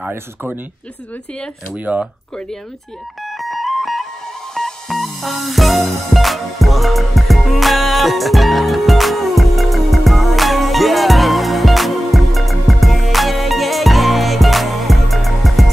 Alright, this is Courtney. This is Mattias. And we are Courtney and Mattias.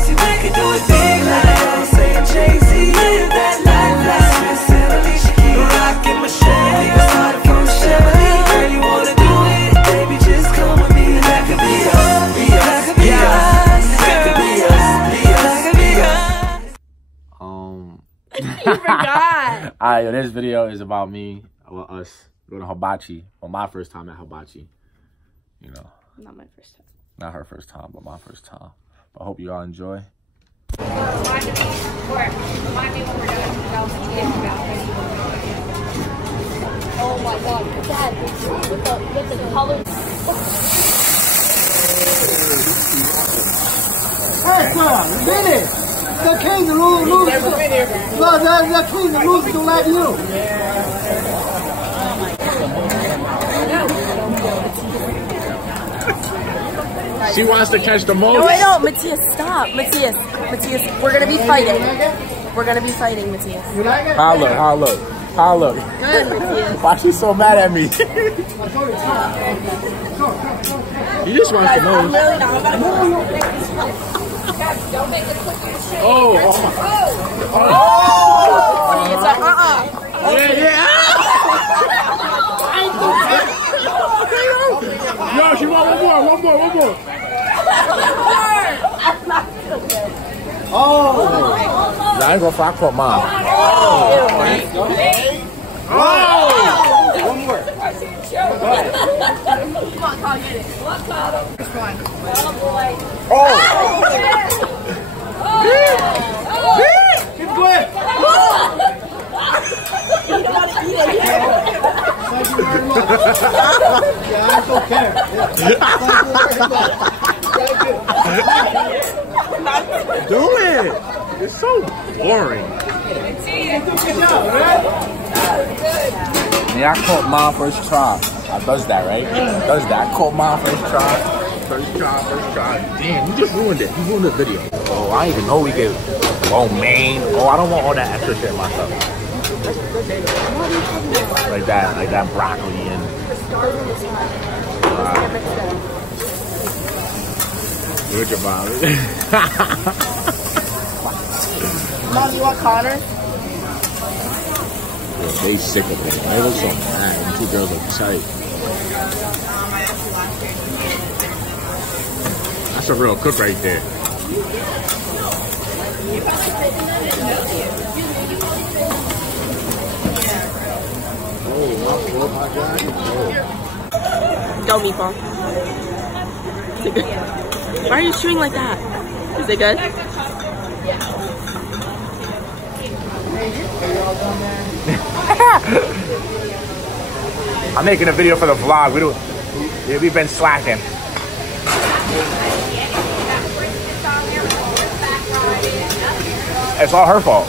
See, we could do it big like I'm saying Jay-Z. Live that life like Smith and Alicia Keys. Rockin' Michelle, you started from Michelle. Girl, you wanna do it? Baby, just come with me. That could be us, be us, that could be us. That could be us, be us, be us. You forgot. Alright, this video is about me, well, us going to Hibachi. Well, my first time at Hibachi. You know. Not my first time. Not her first time, but my first time. But I hope you all enjoy. Oh my god, Dad, with the color. Hey, sir, Vinny! The king lose. The king lose to like you. She wants to catch the most. No, wait, no, Mattias, stop. Mattias, we're gonna be fighting. We're gonna be fighting, Mattias. Holla. Good, Mattias. Why she so mad at me? He just wants to know. I'm really not. Oh. It's like, Yeah. Yo, she want one more. Oh. I ain't gonna fuck up mom. One more. Come on, Todd, get it. It's fine. Keep going. Thank you very much. Yeah, I don't care. Do it. It's so boring. Yeah, I caught mine first try. I does that, right? Does that. I caught mine first try. First try. Damn, you just ruined it. You ruined the video. Oh, I didn't even know we get romaine. Oh, I don't want all that extra shit in my stuff. Like that broccoli and look at Mom. Mom, you want Connor? Yeah, they sick of it. They look so mad. Them two girls are tight. That's a real cook right there. Go, Meatball. Is it good? Why are you chewing like that? Is it good? I'm making a video for the vlog. We've been slacking. It's all her fault.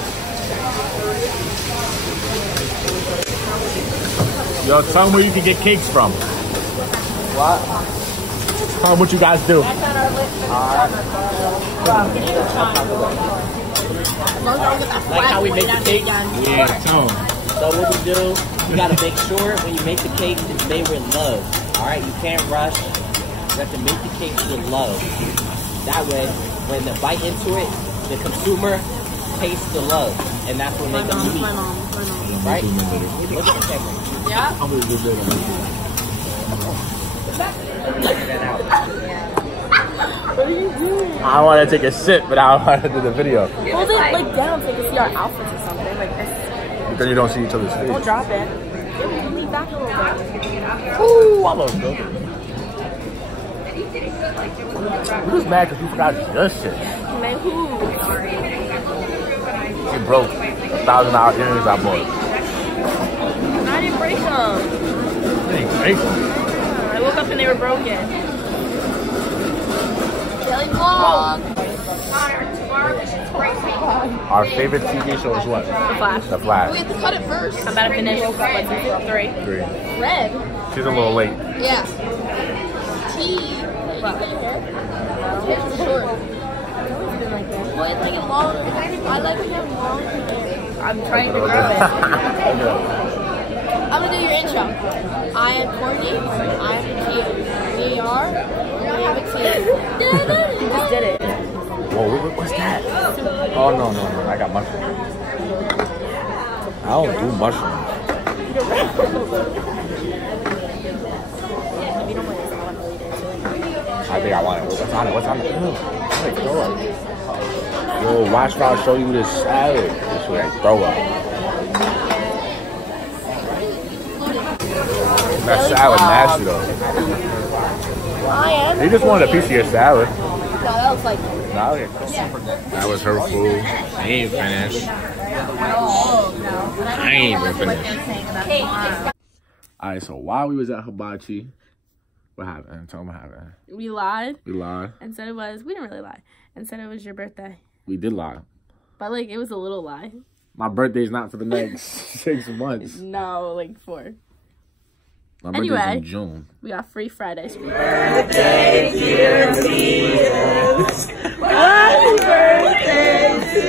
Yo, tell them where you can get cakes from. What? Tell them what you guys do. Like how we make the cake? Yeah, tell them. So what we do, you gotta make sure when you make the cake, it's made with love. Alright, you can't rush. You have to make the cakes with love. That way, when they bite into it, the consumer tastes the love. And that's what makes them unique. Right? Look at the camera. Yeah? I'm gonna do that. What are you doing? I want to take a sip, but I want to do the video. Hold it like down so you can see our outfits or something. Like this. Because you don't see each other's face. We'll drop it. Yeah, we can lean back a little bit. Ooh, I love it. We're just mad because you forgot your shit. Man, who? You broke $1,000 earrings I bought. I didn't break them. You didn't break them. I woke up and they were broken. Jelly vlog. Our favorite TV show is what? The Flash. The Flash. We have to cut it first. I'm about to finish. What's it? 3. 3. Red? She's a little late. Yeah. T. Short. like it long. I like when you have long hair. I'm trying to grow it. I'm gonna do your intro. I am Courtney. I am Mattias. We have a team. You just did it. Whoa, what's that? Oh, no. I got mushrooms. I don't do mushrooms. I think I want it. What's on it? Yo, watch while I show you this salad. This way I throw up. That salad nasty though. I am. He just wanted a piece of your salad. No, that looks like. That was her food. I ain't finished. I ain't even finished. Alright, so while we was at Hibachi, what happened? Tell me what happened. We lied. We lied. And said it was, we didn't really lie. And said it was your birthday. We did lie. But like, it was a little lie. My birthday's not for the next 6 months. No, like 4. My birthday's Anyway, in June. We got free fried ice cream. Birthday, dear Mattias. Happy birthday to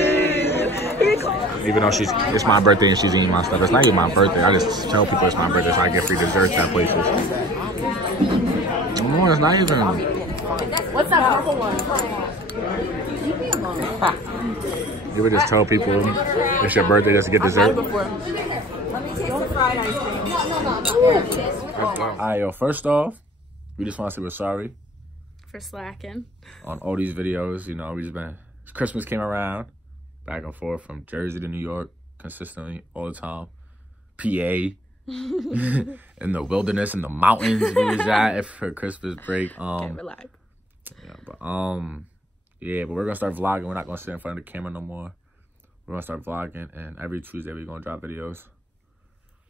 you. Even though it's my birthday and she's eating my stuff. It's not even my birthday. I just tell people it's my birthday so I get free desserts at places. No, it's not even. What's that purple one? You would just tell people it's your birthday just to get dessert. Let me taste the fried ice cream. No. Alright, yo, first off, we just want to say we're sorry For slacking. on all these videos. You know, we just been, Christmas came around, back and forth from Jersey to New York, consistently, all the time. PA, in the wilderness, in the mountains we was at for Christmas break. Okay, relax. Yeah, but we're gonna start vlogging. We're not gonna sit in front of the camera no more. We're gonna start vlogging, and every Tuesday we're gonna drop videos.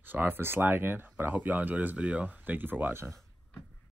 Sorry for slacking, but I hope y'all enjoy this video. Thank you for watching.